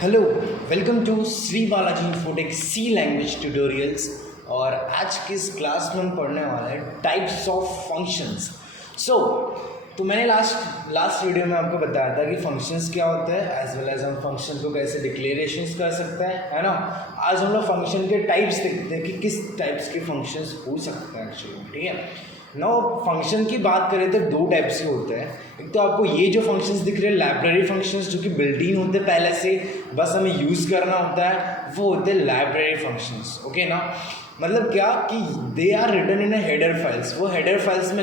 Hello, welcome to Shri Balaji infotech C language tutorials. और आज की इस क्लास में हम पढ़ने वाले हैं टाइप्स ऑफ फंक्शंस। तो मैंने लास्ट वीडियो में आपको बताया था कि फंक्शंस क्या होते हैं, एज वेल एज हम फंक्शन को कैसे डिक्लेरेशंस कर सकते हैं, है ना। आज हम लोग फंक्शन के टाइप्स देखते हैं कि किस टाइप्स के फंक्शंस हो सकते हैं एक्चुअली, ठीक है। नाउ फंक्शन की बात करें तो दो टाइप्स के होते हैं। एक तो आपको ये जो फंक्शंस दिख रहे हैं लाइब्रेरी फंक्शंस, जो कि बिल्ट इन होते हैं पहले से, बस हमें यूज़ करना होता है, वो होते हैं लाइब्रेरी फंक्शंस। ओके ना, मतलब क्या कि they are written in header files. वो हेडर फाइल्स में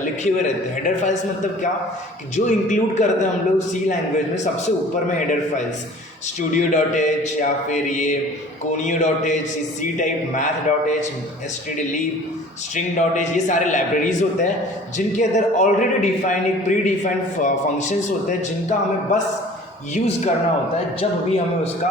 लिखे हुए रहते हैं। हेडर फाइल्स मतलब क्या कि जो इंक्लूड करते हैं हम लोग सी लैंग्वेज में सबसे ऊपर में हेडर फाइल्स, studio.h या फिर ये conio.h, सी टाइप math.h, stdlib, string.h, ये सारे लाइब्रेरीज होते हैं जिनके अंदर ऑलरेडी डिफाइंड एक प्री डिफाइंड फंक्शंस होते हैं जिनका हमें बस यूज़ करना होता है जब भी हमें उसका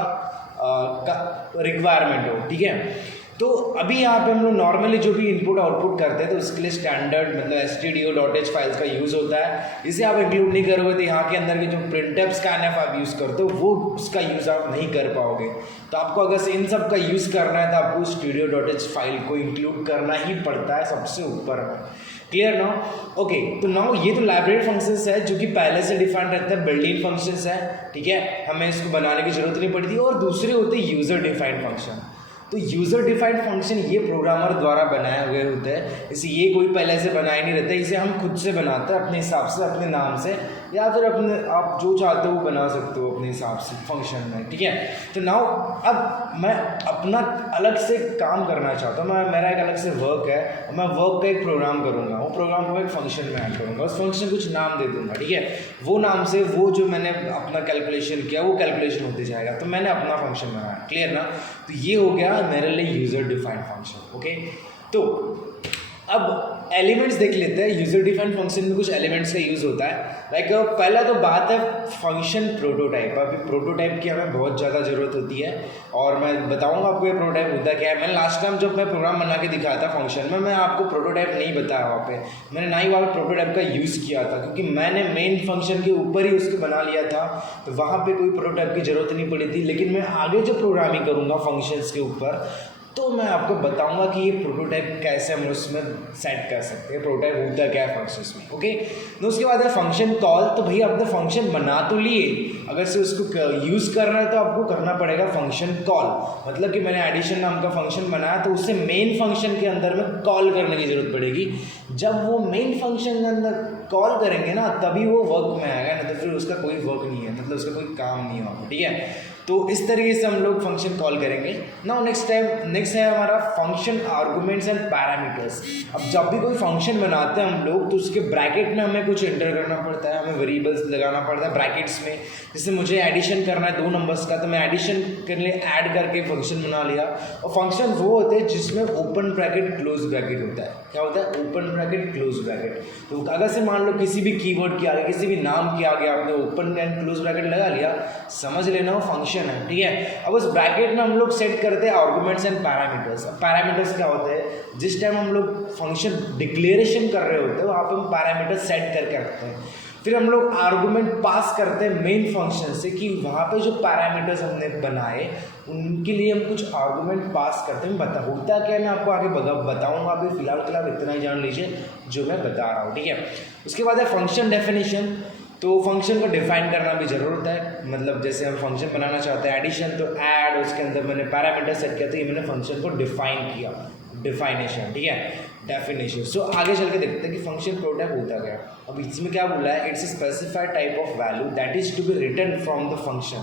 रिक्वायरमेंट हो, ठीक है। तो अभी यहाँ पे हम लोग नॉर्मली जो भी इनपुट आउटपुट करते हैं तो उसके लिए स्टैंडर्ड मतलब stdio.h फाइल्स का यूज़ होता है। इसे आप इंक्लूड नहीं करोगे तो यहाँ के अंदर के जो printf scanf आप यूज़ करते हो वो उसका यूज़ आप नहीं कर पाओगे। तो आपको अगर इन सब का यूज़ करना है तो आपको studio.h फाइल को इंक्लूड करना ही पड़ता है सबसे ऊपर। क्लियर ना? ओके, तो नाउ ये तो लाइब्रेरी फंक्शंस है जो कि पहले से डिफाइंड रहता है, बिल्ट इन फंक्शंस है, ठीक है, हमें इसको बनाने की जरूरत नहीं पड़ती। और दूसरे होते हैं यूज़र डिफाइंड फंक्शन। तो यूज़र डिफाइंड फंक्शन ये प्रोग्रामर द्वारा बनाए हुए होते हैं, इसे ये कोई पहले से बनाए नहीं रहता, इसे हम खुद से बनाते हैं अपने हिसाब से, अपने नाम से, या फिर अपने आप जो चाहते हो वो बना सकते हो अपने हिसाब से फंक्शन में, ठीक है। तो नाउ अब मैं अपना अलग से काम करना चाहता हूँ, मेरा एक अलग से वर्क है, मैं वर्क का एक प्रोग्राम करूँगा, वो प्रोग्राम को एक फंक्शन में ऐड करूँगा, उस फंक्शन कुछ नाम दे दूँगा, ठीक है। वो नाम से वो जो मैंने अपना कैलकुलेशन किया वो कैलकुलेशन होते जाएगा, तो मैंने अपना फंक्शन बनाया। क्लियर ना? तो ये हो गया मेरे लिए यूज़र डिफाइंड फंक्शन। ओके, तो अब एलिमेंट्स देख लेते हैं। यूज़र डिफाइंड फंक्शन में कुछ एलिमेंट्स का यूज़ होता है। लाइक पहला तो बात है फंक्शन प्रोटोटाइप। अभी प्रोटोटाइप की हमें बहुत ज़्यादा ज़रूरत होती है और मैं बताऊंगा आपको ये प्रोटोटाइप होता क्या है। मैंने लास्ट टाइम जब मैं प्रोग्राम बना के दिखाया था फंक्शन में, मैं आपको प्रोटोटाइप नहीं बताया वहाँ पे, मैंने ना ही वहाँ पर प्रोटोटाइप का यूज़ किया था क्योंकि मैंने मेन फंक्शन के ऊपर ही उसको बना लिया था, तो वहाँ पर कोई प्रोटोटाइप की ज़रूरत नहीं पड़ी थी। लेकिन मैं आगे जो प्रोग्रामिंग करूँगा फंक्शंस के ऊपर तो मैं आपको बताऊंगा कि ये प्रोटोटाइप कैसे हम उसमें सेट कर सकते हैं, प्रोटोटाइप होता क्या है फंक्शंस में। ओके, तो उसके बाद है फंक्शन कॉल। तो भैया आपने फंक्शन बना तो लिए, अगर से उसको यूज़ करना है तो आपको करना पड़ेगा फंक्शन कॉल। मतलब कि मैंने एडिशन नाम का फंक्शन बनाया तो उससे मेन फंक्शन के अंदर में कॉल करने की ज़रूरत पड़ेगी। जब वो मेन फंक्शन के अंदर कॉल करेंगे ना तभी वो वर्क में आएगा, नहीं तो फिर उसका कोई वर्क नहीं है, मतलब उसका कोई काम नहीं होगा, ठीक है। तो इस तरीके से हम लोग फंक्शन कॉल करेंगे। नाउ नेक्स्ट है हमारा फंक्शन आर्गुमेंट्स एंड पैरामीटर्स। अब जब भी कोई फंक्शन बनाते हैं हम लोग तो उसके ब्रैकेट में हमें कुछ एंटर करना पड़ता है, हमें वेरिएबल्स लगाना पड़ता है ब्रैकेट्स में। जैसे मुझे एडिशन करना है 2 नंबर्स का, तो मैं एडिशन के लिए ऐड करके फंक्शन बना लिया। और फंक्शन वो होते हैं जिसमें ओपन ब्रैकेट क्लोज ब्रैकेट होता है। क्या होता है? Open bracket close bracket. तो अगर से मान लो किसी भी कीवर्ड के आगे, किसी भी नाम के आगे आपने ओपन एंड क्लोज ब्रैकेट लगा लिया, समझ लेना वो फंक्शन है, ठीक है। अब उस ब्रैकेट में हम लोग सेट करते हैं आर्गुमेंट्स एंड पैरामीटर्स। पैरामीटर्स क्या होते हैं? जिस टाइम हम लोग फंक्शन डिक्लेरेशन कर रहे होते हैं वहाँ पे हम पैरामीटर्स सेट करके रखते हैं। फिर हम लोग आर्गुमेंट पास करते हैं मेन फंक्शन से कि वहाँ पे जो पैरामीटर्स हमने बनाए उनके लिए हम कुछ आर्गुमेंट पास करते हैं। होता क्या है मैं आपको आगे बताऊँगा, अभी फिलहाल के लिए इतना ही जान लीजिए जो मैं बता रहा हूँ, ठीक है। उसके बाद है फंक्शन डेफिनेशन। तो फंक्शन को डिफाइन करना भी ज़रूरत है, मतलब जैसे हम फंक्शन बनाना चाहते हैं एडिशन, तो ऐड, उसके अंदर मैंने पैरामीटर सेट किया तो ये मैंने फंक्शन को डिफाइन किया, डिफाइनेशन, ठीक है, डेफिनेशन। सो आगे चल के देखते हैं कि फंक्शन प्रोटोटाइप होता गया। अब इसमें क्या बोला है? It's a specified type of value that is to be returned from the function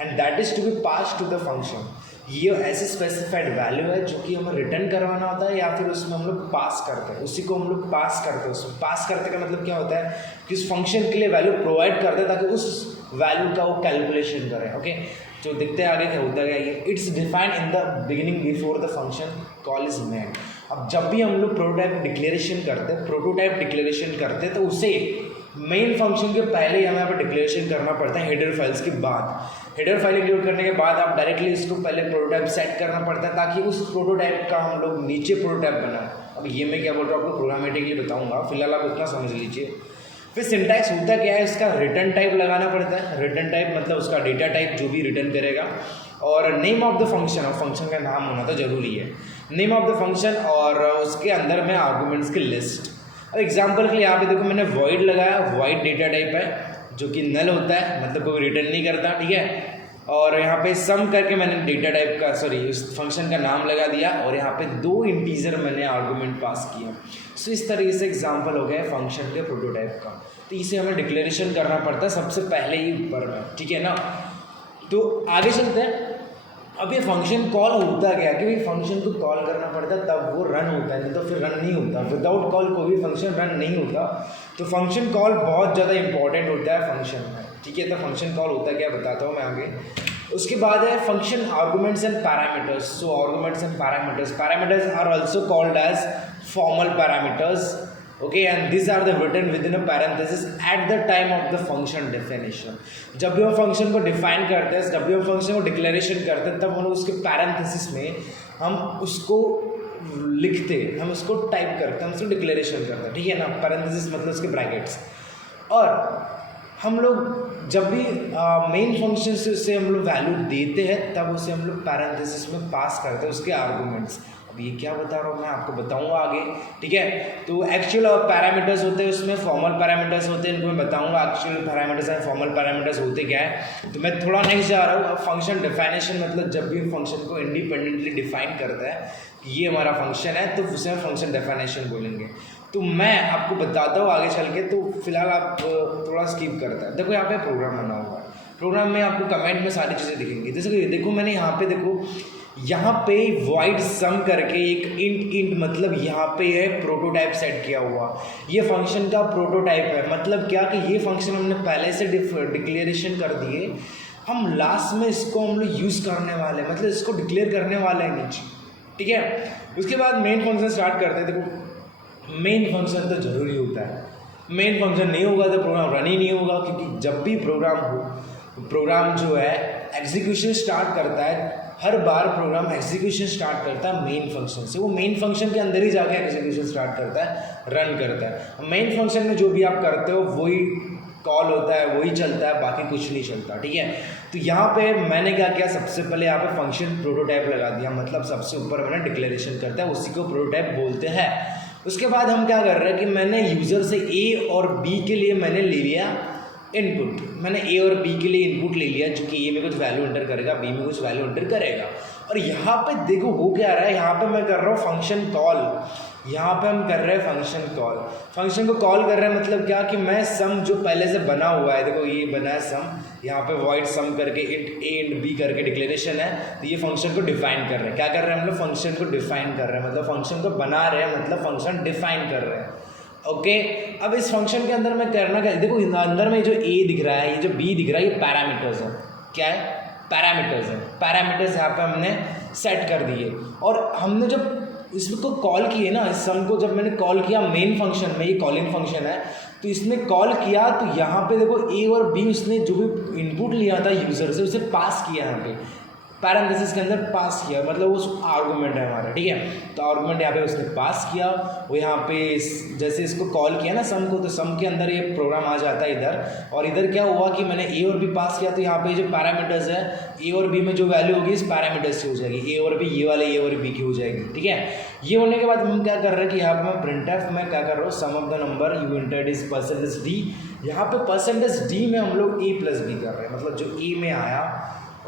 and that is to be pass to the function. ये ऐसी स्पेसिफाइड वैल्यू है जो कि हमें रिटर्न करवाना होता है या फिर उसमें हम लोग पास करते हैं, उसी को हम लोग पास करते हैं। उसमें पास करते का मतलब क्या होता है कि उस फंक्शन के लिए वैल्यू प्रोवाइड करते हैं ताकि उस वैल्यू का वो कैलकुलेशन करें। ओके, तो देखते हैं आगे क्या होता है। ये it's defined in the beginning before the function call is made. अब जब भी हम लोग प्रोटोटाइप डिक्लेरेशन करते हैं तो उसे मेन फंक्शन के पहले हमें यहाँ पर डिक्लेरेशन करना पड़ता है हेडर फाइल्स के बाद। हेडर फाइल इंक्लूड करने के बाद आप डायरेक्टली इसको पहले प्रोटोटाइप सेट करना पड़ता है ताकि उस प्रोटोटाइप का हम लोग नीचे प्रोटोटाइप बनाए। अब ये मैं क्या बोल रहा हूँ आपको प्रोग्रामेटिकली बताऊंगा, फिलहाल आप इतना समझ लीजिए। फिर सिंटैक्स होता क्या है, इसका रिटर्न टाइप लगाना पड़ता है। रिटर्न टाइप मतलब उसका डेटा टाइप जो भी रिटर्न करेगा, और नेम ऑफ द फंक्शन, और फंक्शन का नाम होना तो जरूरी है, नेम ऑफ द फंक्शन, और उसके अंदर में आर्गूमेंट्स की लिस्ट। अब एग्जांपल के लिए यहाँ पे देखो मैंने वॉइड लगाया, वॉइड डेटा टाइप है जो कि नल होता है, मतलब कोई रिटर्न नहीं करता, ठीक है। और यहाँ पे सम करके मैंने डेटा टाइप का उस फंक्शन का नाम लगा दिया, और यहाँ पे 2 इंटीजर मैंने आर्गूमेंट पास किया। सो इस तरीके से एग्जांपल हो गया फंक्शन के प्रोटोटाइप का। तो इसे हमें डिक्लेरेशन करना पड़ता है सबसे पहले ही ऊपर में, ठीक है ना। तो आगे चलते हैं। अब ये फंक्शन कॉल होता क्या कि भाई फंक्शन को कॉल करना पड़ता है तब वो रन होता है, नहीं तो फिर रन नहीं होता। विदाउट कॉल कोई भी फंक्शन रन नहीं होता। तो फंक्शन कॉल बहुत ज़्यादा इंपॉर्टेंट होता है फंक्शन में, ठीक है। तो फंक्शन कॉल होता क्या बताता हूँ मैं आगे। उसके बाद है function arguments and parameters. So arguments and parameters are also called as formal parameters, okay, and these are the written within a parenthesis at the time of the function definition। जब भी हम फंक्शन को define करते हैं, जब भी हम function को डिक्लेरेशन करते हैं, तब हम उसके पैरेंथेसिस में हम उसको लिखते, हम उसको टाइप करते हैं, हम उसको डिक्लेरेशन करते हैं, ठीक है ना। पैरेंथेसिस मतलब उसके ब्रैकेट्स। और हम लोग जब भी मेन फंक्शन से उससे हम लोग वैल्यू देते हैं, तब उसे हम लोग पैरेंथेसिस में पास करते हैं उसके आर्गूमेंट्स। ये क्या बता रहा हूँ मैं आपको बताऊंगा आगे, ठीक है। तो एक्चुअल पैरामीटर्स होते हैं, उसमें फॉर्मल पैरामीटर्स होते हैं, इनको मैं बताऊंगा actual parameters and formal parameters होते क्या है। तो मैं थोड़ा नेक्स्ट जा रहा हूँ। अब फंक्शन डिफाइनेशन मतलब जब भी फंक्शन को इंडिपेंडेंटली डिफाइन करता है कि ये हमारा फंक्शन है, तो उसे हम फंक्शन डिफाइनेशन बोलेंगे। तो मैं आपको बताता हूँ आगे चल के, तो फिलहाल आप थोड़ा स्किप करता है। देखो यहाँ पे प्रोग्राम बना हुआ है, प्रोग्राम में आपको कमेंट में सारी चीज़ें दिखेंगी। जैसे कि देखो मैंने यहाँ पे देखो, यहाँ पे वॉइड सम करके एक इंट मतलब यहाँ पे है प्रोटोटाइप सेट किया हुआ। ये फंक्शन का प्रोटोटाइप है, मतलब क्या कि ये फंक्शन हमने पहले से डिक्लेरेशन कर दिए, हम लास्ट में इसको हम लोग यूज़ करने वाले हैं, मतलब इसको डिक्लेयर करने वाले हैं नीचे, ठीक है। उसके बाद मेन फंक्शन स्टार्ट करते हैं। देखो मेन फंक्शन तो जरूरी होता है, मेन फंक्शन नहीं होगा तो प्रोग्राम रन ही नहीं होगा, क्योंकि जब भी प्रोग्राम जो है एग्जीक्यूशन स्टार्ट करता है, हर बार प्रोग्राम एग्जीक्यूशन स्टार्ट करता है मेन फंक्शन से। वो मेन फंक्शन के अंदर ही जाके एग्जीक्यूशन स्टार्ट करता है, रन करता है। मेन फंक्शन में जो भी आप करते हो वही कॉल होता है, वही चलता है, बाकी कुछ नहीं चलता, ठीक है। तो यहाँ पे मैंने क्या किया, सबसे पहले यहाँ पे फंक्शन प्रोटोटाइप लगा दिया, मतलब सबसे ऊपर मैंने डिक्लेरेशन करता है, उसी को प्रोटोटाइप बोलते हैं। उसके बाद हम क्या कर रहे हैं कि मैंने यूज़र से ए और बी के लिए मैंने ले लिया इनपुट। मैंने ए और बी के लिए इनपुट ले लिया, जो कि ए में कुछ वैल्यू एंटर करेगा, बी में कुछ वैल्यू एंटर करेगा। और यहाँ पे देखो हो क्या रहा है, यहाँ पे मैं कर रहा हूँ फंक्शन कॉल। यहाँ पे हम कर रहे हैं फंक्शन कॉल, फंक्शन को कॉल कर रहे हैं, मतलब क्या कि मैं सम जो पहले से बना हुआ है, देखो ये बना है सम, यहाँ पे वॉइड सम करके इंट ए इंट बी करके डिक्लेरेशन है। तो ये फंक्शन को डिफाइन कर रहे हैं। क्या कर रहे हैं हम लोग, फंक्शन को डिफाइन कर रहे हैं, मतलब फंक्शन को बना रहे हैं, मतलब फंक्शन डिफाइन कर रहे हैं, ओके। अब इस फंक्शन के अंदर मैं करना क्या, देखो अंदर में जो ए दिख रहा है, ये जो बी दिख रहा है, ये पैरामीटर्स है। क्या है, पैरामीटर्स है। पैरामीटर्स यहाँ पे हमने सेट कर दिए, और हमने जब इसको कॉल किए ना, इस सम को जब मैंने कॉल किया मेन फंक्शन में, ये कॉलिंग फंक्शन है, तो इसने कॉल किया, तो यहाँ पे देखो ए और बी उसने जो भी इनपुट लिया था यूज़र से, उसे पास किया यहाँ पे पैरेंथेसिस के अंदर पास किया, मतलब वो आर्गूमेंट है हमारा, ठीक है। तो आर्गूमेंट यहाँ पे उसने पास किया, वो यहाँ पे जैसे इसको कॉल किया ना सम को, तो सम के अंदर ये प्रोग्राम आ जाता है इधर। और इधर क्या हुआ कि मैंने ए और बी पास किया, तो यहाँ पे जो पैरामीटर्स है, ए और बी में जो वैल्यू होगी इस पैरामीटर्स की हो जाएगी, ए और बी ये वाले ए और बी की हो जाएगी, ठीक है। ये होने के बाद हम क्या कर रहे हैं कि यहाँ पे मैं प्रिंटफ में क्या कर रहा हूँ, sum of the number you entered is percentage D. यहाँ पे परसेंटेज डी में हम लोग ए प्लस बी कर रहे हैं, मतलब जो ए में आया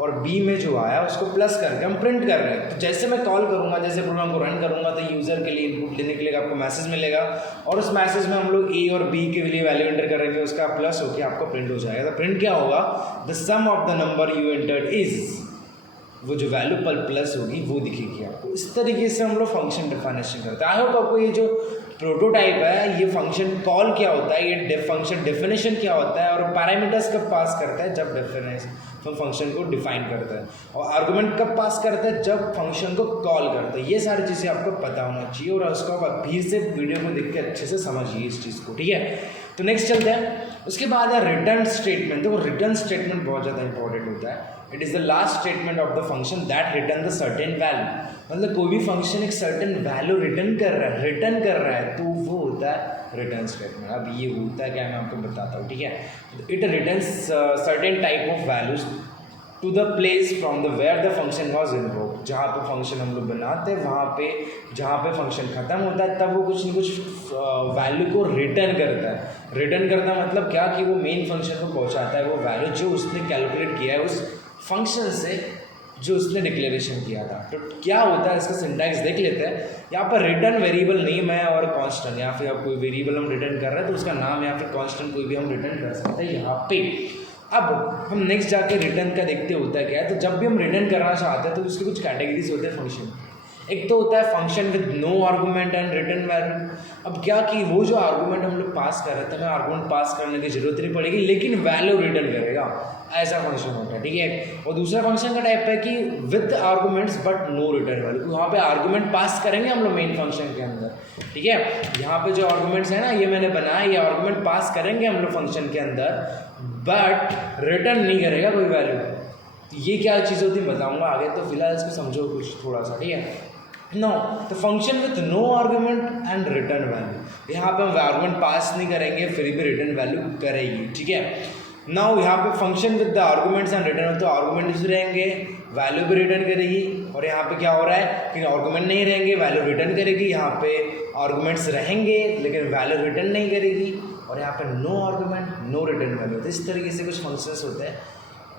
और बी में जो आया उसको प्लस करके हम प्रिंट कर रहे हैं। तो जैसे मैं कॉल करूंगा, जैसे प्रोग्राम को रन करूंगा, तो यूज़र के लिए इनपुट लेने के लिए आपको मैसेज मिलेगा, और उस मैसेज में हम लोग ए और बी के लिए वैल्यू एंटर करेंगे, उसका प्लस होकर आपको प्रिंट हो जाएगा। तो प्रिंट क्या होगा, the sum of the number you entered is, वो जो वैल्यू पर प्लस होगी वो दिखेगी आपको। इस तरीके से हम लोग फंक्शन डिफाइनेशन करते हैं। आई होप आपको ये जो प्रोटोटाइप है, ये फंक्शन कॉल क्या होता है, ये फंक्शन डेफिनेशन क्या होता है, और पैरामीटर्स कब पास करता है, जब डेफिनेशन तो फंक्शन को डिफाइन करता है, और आर्गुमेंट कब पास करता है, जब फंक्शन को कॉल करता है। ये सारी चीज़ें आपको पता होना चाहिए, और उसको आप फिर से वीडियो को देख के अच्छे से समझिए इस चीज़ को, ठीक है। तो नेक्स्ट चलते हैं, उसके बाद है रिटर्न स्टेटमेंट। देखो रिटर्न स्टेटमेंट बहुत ज़्यादा इंपॉर्टेंट होता है। It is the last statement of the function that return the certain value. मतलब कोई भी फंक्शन एक सर्टेन वैल्यू रिटर्न कर रहा है तो वो होता है रिटर्न स्टेटमेंट। अब ये होता है क्या, मैं आपको बताता हूँ, ठीक है। It returns certain type of values to the place from the where the function was invoked. जहाँ पे फंक्शन हम लोग बनाते हैं वहाँ पे जहाँ पे फंक्शन ख़त्म होता है तब वो कुछ न कुछ वैल्यू को रिटर्न करता है। रिटर्न करता मतलब क्या कि वो मेन फंक्शन को पहुँचाता है वो वैल्यू जो उसने कैलकुलेट किया है उस फंक्शन से जो उसने डिक्लेरेशन किया था। तो क्या होता है इसका सिंटैक्स देख लेते हैं। यहाँ पर रिटर्न वेरिएबल नेम है और कांस्टेंट, या फिर अब कोई वेरिएबल हम रिटर्न कर रहे हैं तो उसका नाम या फिर कांस्टेंट कोई भी हम रिटर्न कर सकते हैं यहाँ पे। अब हम नेक्स्ट जाके रिटर्न का देखते होता है क्या है। तो जब भी हम रिटर्न करना चाहते हैं तो उसके कुछ कैटेगरीज होते हैं फंक्शन। एक तो होता है function with no argument and return value. अब क्या कि वो जो आर्गूमेंट हम लोग पास कर रहे थे हमें आर्गूमेंट पास करने की जरूरत नहीं पड़ेगी लेकिन वैल्यू रिटर्न करेगा, ऐसा फंक्शन होता है, ठीक है। और दूसरा फंक्शन का टाइप है कि with arguments but no return value. तो वहाँ पे आर्गूमेंट पास करेंगे हम लोग मेन फंक्शन के अंदर, ठीक है। यहाँ पे जो आर्गूमेंट्स है ना ये मैंने बनाया, ये आर्गूमेंट पास करेंगे हम लोग फंक्शन के अंदर बट रिटर्न नहीं करेगा कोई वैल्यू। ये क्या चीज़ होती है बताऊंगा आगे, तो फिलहाल इसको समझो कुछ थोड़ा सा, ठीक है। No the function with no argument and return value. यहाँ पे हम आर्गूमेंट पास नहीं करेंगे फिर भी रिटर्न वैल्यू करेगी, ठीक है। नाउ यहाँ पे function with the arguments and return, तो आर्गूमेंट्स रहेंगे वैल्यू भी रिटर्न करेगी। और यहाँ पे क्या हो रहा है कि आर्गूमेंट नहीं रहेंगे वैल्यू रिटर्न करेगी, यहाँ पे आर्गूमेंट्स रहेंगे लेकिन वैल्यू रिटर्न नहीं करेगी। और यहाँ पे no argument no return value. तो इस तरीके से कुछ फंक्शंस होते हैं,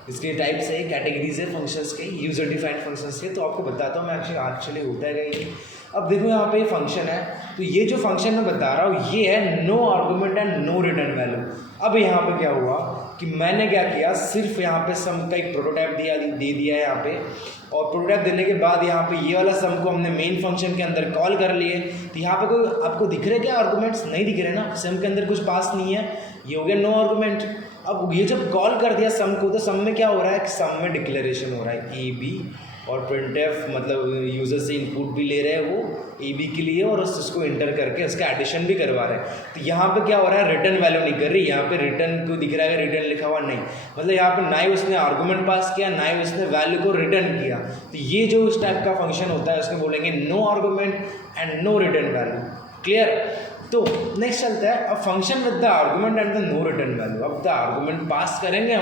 इसके टाइप्स है, कैटेगरीज है फंक्शंस के, यूजर डिफाइंड फंक्शंस के। तो आपको बताता हूँ मैं एक्चुअली होता है क्या। अब देखो यहाँ पे फंक्शन है, तो ये जो फंक्शन मैं बता रहा हूँ ये है no argument and no return value. अब यहाँ पे क्या हुआ कि मैंने क्या किया, सिर्फ यहाँ पे सम का एक प्रोटोटाइप दे दिया है यहाँ पे, और प्रोटोटाइप देने के बाद यहाँ पे ये वाला सम को हमने मेन फंक्शन के अंदर कॉल कर लिए। तो यहाँ पे कोई आपको दिख रहे क्या आर्गूमेंट्स? नहीं दिख रहे ना, सम के अंदर कुछ पास नहीं है, ये हो गया नो आर्गूमेंट। अब ये जब कॉल कर दिया सम को तो सम में क्या हो रहा है कि सम में डिक्लेरेशन हो रहा है ए बी, और प्रिंटफ मतलब यूज़र से इनपुट भी ले रहे हैं वो ए बी के लिए और उसको इंटर करके उसका एडिशन भी करवा रहे हैं। तो यहाँ पे क्या हो रहा है, रिटर्न वैल्यू नहीं कर रही, यहाँ पे रिटर्न को दिख रहा है रिटर्न लिखा हुआ नहीं, मतलब यहाँ पे ना ही उसने आर्गूमेंट पास किया ना ही उसने वैल्यू को रिटर्न किया। तो ये जो इस टाइप का फंक्शन होता है उसको बोलेंगे no argument and no return value. Clear? तो नेक्स्ट चलता है अब function with the argument and the no return value. अब द आर्गूमेंट पास करेंगे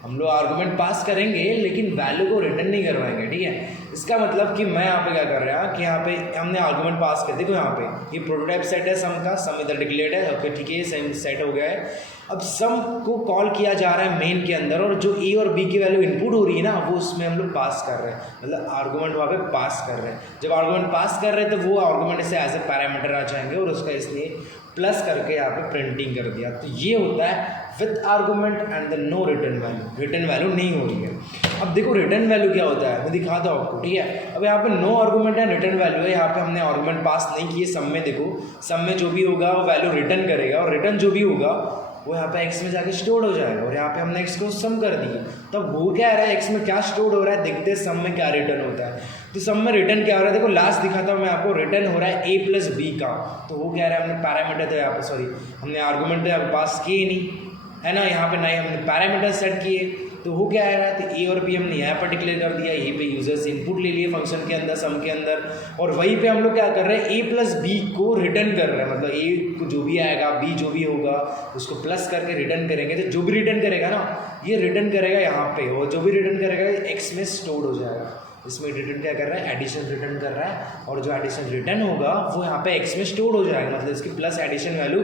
हम लोग आर्गूमेंट पास करेंगे लेकिन वैल्यू को रिटर्न नहीं करवाएंगे, ठीक है। इसका मतलब कि मैं यहाँ पे क्या कर रहा है कि यहाँ पे हमने आर्गूमेंट पास कर, देखो यहाँ पे ये प्रोटोटाइप सेट है सम का, सम इधर डिक्लेयर्ड है, ओके ठीक है, ये सम सेट हो गया है। अब सम को कॉल किया जा रहा है मेन के अंदर और जो ए और बी की वैल्यू इनपुट हो रही है ना वो उसमें हम लोग पास कर रहे हैं, मतलब आर्गूमेंट वहाँ पे पास कर रहे हैं। जब आर्गूमेंट पास कर रहे हैं तो वो आर्गूमेंट से एज ए पैरामीटर आ जाएंगे और उसका इसलिए प्लस करके यहाँ पे प्रिंटिंग कर दिया। तो ये होता है with argument and the no return value, return value नहीं हो रही है। अब देखो रिटर्न वैल्यू क्या होता है मैं दिखाता हूँ आपको, ठीक है। अब यहाँ पे no argument and return value है, यहाँ पे हमने आर्गूमेंट पास नहीं किए, सम में देखो सम में जो भी होगा वो वैल्यू रिटर्न करेगा और रिटर्न जो भी होगा वो यहाँ पे x में जाके स्टोर हो जाएगा। और यहाँ पे हमने x को सम कर दिए, तब वो क्या आ रहा है x में क्या स्टोर हो रहा है, देखते हैं सम में क्या रिटर्न होता है। तो सम में रिटर्न क्या हो रहा है, देखो लास्ट दिखाता हूँ मैं आपको, रिटर्न हो रहा है a प्लस बी का। तो वो क्या रहा है, हमने पैरामीटर तो यहाँ पे सॉरी हमने आर्गूमेंट तो यहाँ पे पास किए नहीं है ना, यहाँ पे ना ही हमने पैरामीटर सेट किए, तो वो क्या आ रहा है, तो ए और बी हमने यहाँ पर डिक्लेयर कर दिया, यहीं पे यूजर से इनपुट ले लिए फंक्शन के अंदर सम के अंदर, और वहीं पे हम लोग क्या कर रहे हैं ए प्लस बी को रिटर्न कर रहे हैं, मतलब ए को जो भी आएगा बी जो भी होगा उसको प्लस करके रिटर्न करेंगे। तो जो भी रिटर्न करेगा ना ये रिटर्न करेगा यहाँ पे, और जो भी रिटर्न करेगा एक्स में स्टोर हो जाएगा। इसमें रिटर्न क्या कर रहा है, एडिशन रिटर्न कर रहा है, और जो एडिशन रिटर्न होगा वो यहाँ पे एक्स में स्टोर हो जाएगा, मतलब इसकी प्लस एडिशन वैल्यू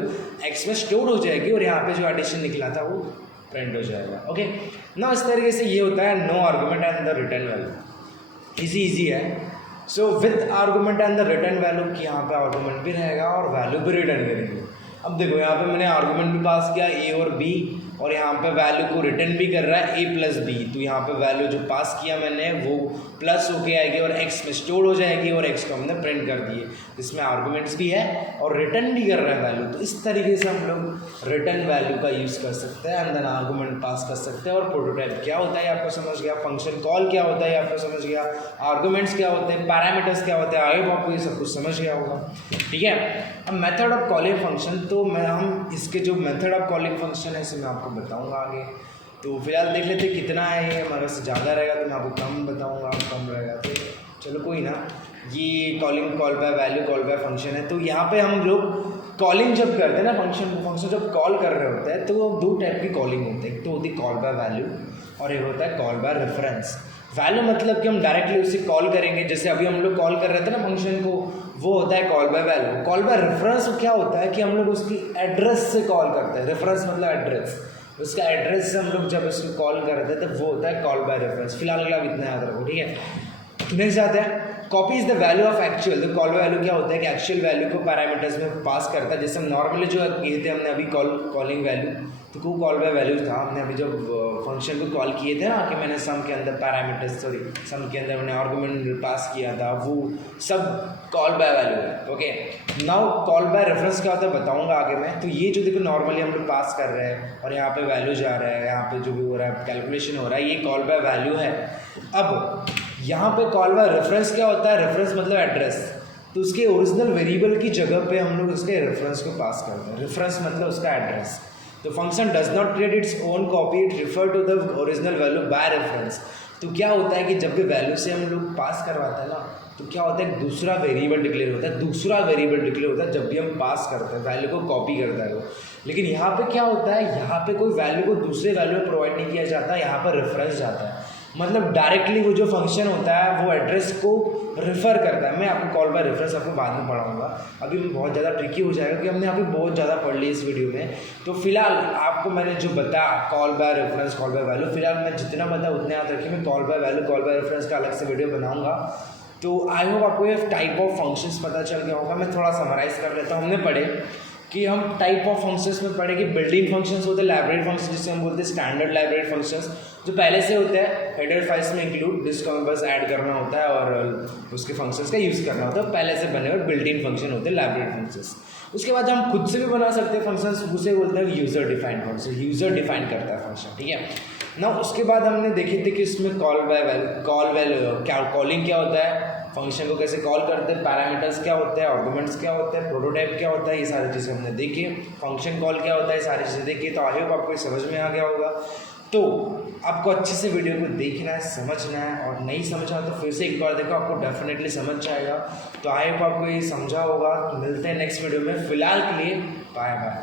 एक्स में स्टोर हो जाएगी और यहाँ पे जो एडिशन निकला था वो प्रिंट हो जाएगा। ओके ना, इस तरीके से ये होता है no argument and the return value. Easy है। So with argument and the return value कि यहाँ पे आर्गूमेंट भी रहेगा और वैल्यू भी रिटर्न करेंगे। अब देखो यहाँ पे मैंने आर्गूमेंट भी पास किया ए और बी, और यहाँ पे वैल्यू को रिटर्न भी कर रहा है ए प्लस बी। तो यहाँ पे वैल्यू जो पास किया मैंने वो प्लस होके आएगी और एक्स में स्टोर हो जाएगी और एक्स को हमने प्रिंट कर दिए। इसमें आर्गूमेंट्स भी है और रिटर्न भी कर रहा है वैल्यू। तो इस तरीके से हम लोग रिटर्न वैल्यू का यूज़ कर सकते हैं, एंड देन आर्गूमेंट पास कर सकते हैं। और प्रोटोटाइप क्या होता है आपको समझ गया, फंक्शन कॉल क्या होता है आपको समझ गया, आर्गूमेंट्स क्या होते हैं, पैरामीटर्स क्या होते हैं, आई होप आपको ये सब कुछ समझ गया होगा। ठीक है, अब मेथड ऑफ कॉलिंग फंक्शन, तो हम इसके जो मेथड ऑफ कॉलिंग फंक्शन है इसे मैं आपको बताऊंगा आगे। तो फिलहाल देख लेते हैं कितना है ये, हमारे से ज़्यादा रहेगा तो मैं आपको कम बताऊंगा, कम रहेगा तो चलो कोई ना। ये calling call by value call by function है। तो यहाँ पे हम लोग कॉलिंग जब करते हैं ना फंक्शन जब कॉल कर रहे होते हैं तो दो टाइप की कॉलिंग होती है। एक तो होती है कॉल बाय वैल्यू और एक होता है कॉल बाय रेफरेंस। वैल्यू मतलब कि हम डायरेक्टली उसे कॉल करेंगे, जैसे अभी हम लोग कॉल कर रहे थे ना फंक्शन को, वो होता है call by value. Call by reference क्या होता है कि हम लोग उसकी एड्रेस से कॉल करते हैं। रेफरेंस मतलब एड्रेस, उसका एड्रेस से हम लोग जब उसको कॉल करते हैं तो वो होता है कॉल बाय रेफरेंस। फिलहाल अगला इतना याद रखो, ठीक है। नेक्स्ट आते हैं copy is the value of actual. तो कॉल बाय वैल्यू क्या होता है कि एक्चुअल वैल्यू को पैरामीटर्स में पास करता है। जैसे हम नॉर्मली जो किए थे हमने अभी कॉलिंग वैल्यू, तो वो कॉल बाय वैल्यू था। हमने अभी जब फंक्शन को कॉल किए थे ना कि मैंने सम के अंदर पैरामीटर्स सम के अंदर मैंने आर्गुमेंट पास किया था, वो सब कॉल बाय वैल्यू है। Okay, now call by reference क्या होता है बताऊंगा आगे मैं। तो ये जो देखो नॉर्मली हम लोग पास कर रहे हैं और यहाँ पे वैल्यू जा रहा है, यहाँ पे जो भी हो रहा है कैलकुलेशन हो रहा है, ये कॉल बाय वैल्यू है। अब यहाँ पे कॉल बाय रेफरेंस क्या होता है? रेफरेंस मतलब एड्रेस। तो उसके ओरिजिनल वेरिएबल की जगह पे हम लोग उसके रेफरेंस को पास करते हैं। रेफरेंस मतलब उसका एड्रेस। तो function does not create its own copy, it refer to the original value by reference. तो क्या होता है कि जब भी वैल्यू से हम लोग पास करवाते हैं ना, तो क्या होता है दूसरा वेरिएबल डिक्लेयर होता है। दूसरा वेरिएबल डिक्लेयर होता है जब भी हम पास करते हैं, वैल्यू को कॉपी करता है वो। लेकिन यहाँ पे क्या होता है, यहाँ पे कोई वैल्यू को दूसरे वैल्यू में प्रोवाइड नहीं किया जाता, यहाँ पर रेफरेंस जाता है। मतलब डायरेक्टली वो जो फंक्शन होता है वो एड्रेस को रेफ़र करता है। मैं आपको कॉल बाय रेफरेंस आपको बाद में पढ़ाऊंगा, अभी बहुत ज़्यादा ट्रिकी हो जाएगा क्योंकि हमने अभी बहुत ज़्यादा पढ़ ली इस वीडियो में। तो फिलहाल आपको मैंने जो बताया call by reference call by value, फिलहाल मैं जितना बताया उतने याद रखिए। मैं call by value call by reference का अलग से वीडियो बनाऊंगा। तो आई होप आपको ये टाइप ऑफ फंक्शंस पता चल गया होगा। मैं थोड़ा समराइज़ कर लेता हूँ। हमने पढ़े कि हम टाइप ऑफ फंक्शंस में पढ़े कि बिल्डिंग फंक्शंस होते हैं, लाइब्रेरी फंक्शन जिसे हम बोलते हैं स्टैंडर्ड लाइब्रेरी फंक्शंस, जो पहले से होते हैं हेडर फाइल्स में इंक्लूड, जिसको हमें बस ऐड करना होता है और उसके फंक्शंस का यूज़ करना होता है। पहले से बने हुए बिल्ट इन फंक्शन होते हैं लाइब्रेरी फंक्शंस। उसके बाद हम खुद से भी बना सकते हैं फंक्शंस, उसे बोलते हैं user defined function. User define करता है फंक्शन, ठीक है ना। उसके बाद हमने देखी थी कि इसमें कॉल क्या कॉलिंग क्या होता है, फंक्शन को कैसे कॉल करते हैं, पैरामीटर्स क्या होते हैं, आर्गुमेंट्स क्या होते हैं, प्रोटोटाइप क्या होता है, ये सारी चीज़ें हमने देखी। फंक्शन कॉल क्या होता है, ये सारी चीज़ें देखी। तो आई होप आपको समझ में आ गया होगा। तो आपको अच्छे से वीडियो को देखना है, समझना है, और नहीं समझा तो फिर से एक बार देखो, आपको डेफिनेटली समझ जाएगा। तो आई होप आपको ये समझा होगा। तो मिलते हैं नेक्स्ट वीडियो में। फिलहाल के लिए बाय बाय।